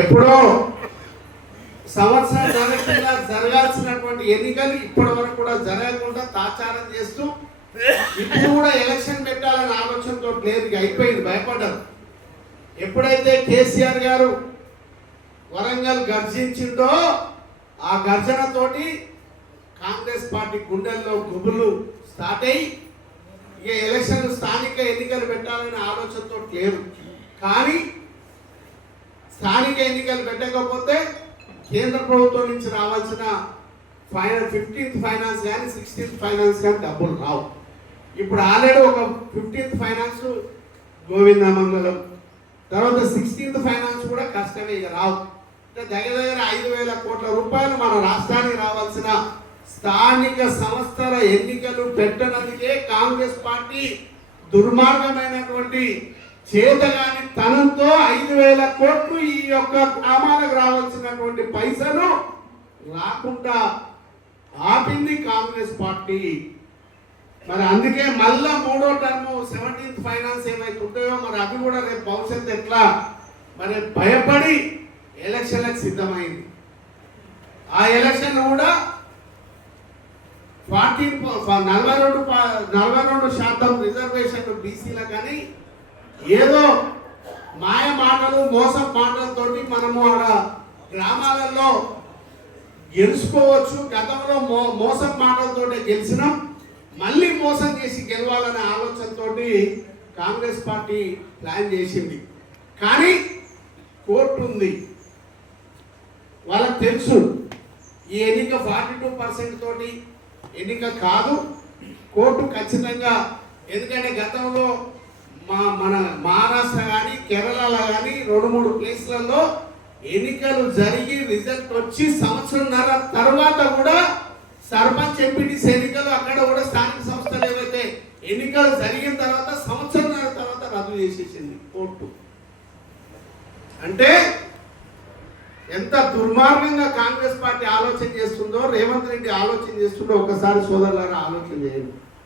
ఎప్పుడో సంవత్సరం జరగకుండా జరగాల్సినటువంటి ఎన్నికలు ఇప్పటి వరకు కూడా జరగకుండా తాచారం చేస్తూ ఇప్పుడు కూడా ఎలక్షన్ పెట్టాలనే ఆలోచనతో లేదు అయిపోయింది భయపడ్డారు. ఎప్పుడైతే కేసీఆర్ గారు వరంగల్ గర్జించిందో ఆ గర్జనతోటి కాంగ్రెస్ పార్టీ గుండెల్లో గుబులు స్టార్ట్ అయ్యి ఇక ఎలక్షన్ స్థానిక ఎన్నికలు పెట్టాలనే ఆలోచనతో లేరు కానీ స్థానిక ఎన్నికలు పెట్టకపోతే కేంద్ర ప్రభుత్వం నుంచి రావాల్సిన ఫైనల్ ఫిఫ్టీన్త్ ఫైనాన్స్ కానీ సిక్స్టీన్త్ ఫైనాన్స్ కానీ డబ్బులు రావు. ఇప్పుడు ఆల్రెడీ ఒక ఫిఫ్టీన్త్ ఫైనాన్స్ గోవిందమంగళం తర్వాత సిక్స్టీన్త్ ఫైనాన్స్ కూడా కష్టమే ఇక రావు. అంటే దగ్గర దగ్గర ఐదు వేల కోట్ల రూపాయలు మన రాష్ట్రానికి రావాల్సిన స్థానిక సంస్థల ఎన్నికలు పెట్టనందుకే కాంగ్రెస్ పార్టీ దుర్మార్గమైనటువంటి చేతగాని తనంతో ఐదు వేల కోట్లు ఈ యొక్క గ్రామాలకు రావాల్సినటువంటి పైసలు రాకుండా ఆపింది కాంగ్రెస్ పార్టీ. మరి అందుకే మళ్ళా మూడో టర్మ్ సెవెంటీన్త్ ఫైనాన్స్ ఏమైతే ఉంటాయో మరి అవి కూడా రేపు భవిష్యత్తు ఎట్లా? మరి భయపడి ఎలక్షన్లకు సిద్ధమైంది. ఆ ఎలక్షన్ కూడా ఫార్టీ నలభై రెండు నలభై రెండు శాతం రిజర్వేషన్ బీసీల కానీ ఏదో మాయ మాటలు మోసం మాటలతోటి మనము ఆడ గ్రామాలలో గెలుచుకోవచ్చు. గతంలో మో మోసం మాటలతోటే గెలిచినాం. మళ్ళీ మోసం చేసి గెలవాలనే ఆలోచనతోటి కాంగ్రెస్ పార్టీ ప్లాన్ చేసింది. కానీ కోర్టు ఉంది. వాళ్ళకి తెలుసు ఈ ఎన్నిక ఫార్టీ టూ పర్సెంట్ తోటి ఎన్నిక కాదు. కోర్టు ఖచ్చితంగా ఎందుకంటే గతంలో మన మహారాష్ట్ర కానీ కేరళలో కానీ రెండు మూడు ప్లేస్లలో ఎన్నికలు జరిగి రిజల్ట్ వచ్చి సంవత్సరంన్నర తర్వాత కూడా సర్పంచ్ ఎంపీటీస్ ఎన్నికలు అక్కడ కూడా స్థానిక సంస్థలు ఏవైతే ఎన్నికలు జరిగిన తర్వాత సంవత్సరంన్నర తర్వాత రద్దు చేసేసింది కోర్టు. అంటే ఎంత దుర్మార్గంగా కాంగ్రెస్ పార్టీ ఆలోచన చేస్తుందో రేవంత్ రెడ్డి ఆలోచన చేస్తుందో ఒకసారి సోదరులారా ఆలోచన చేయండి.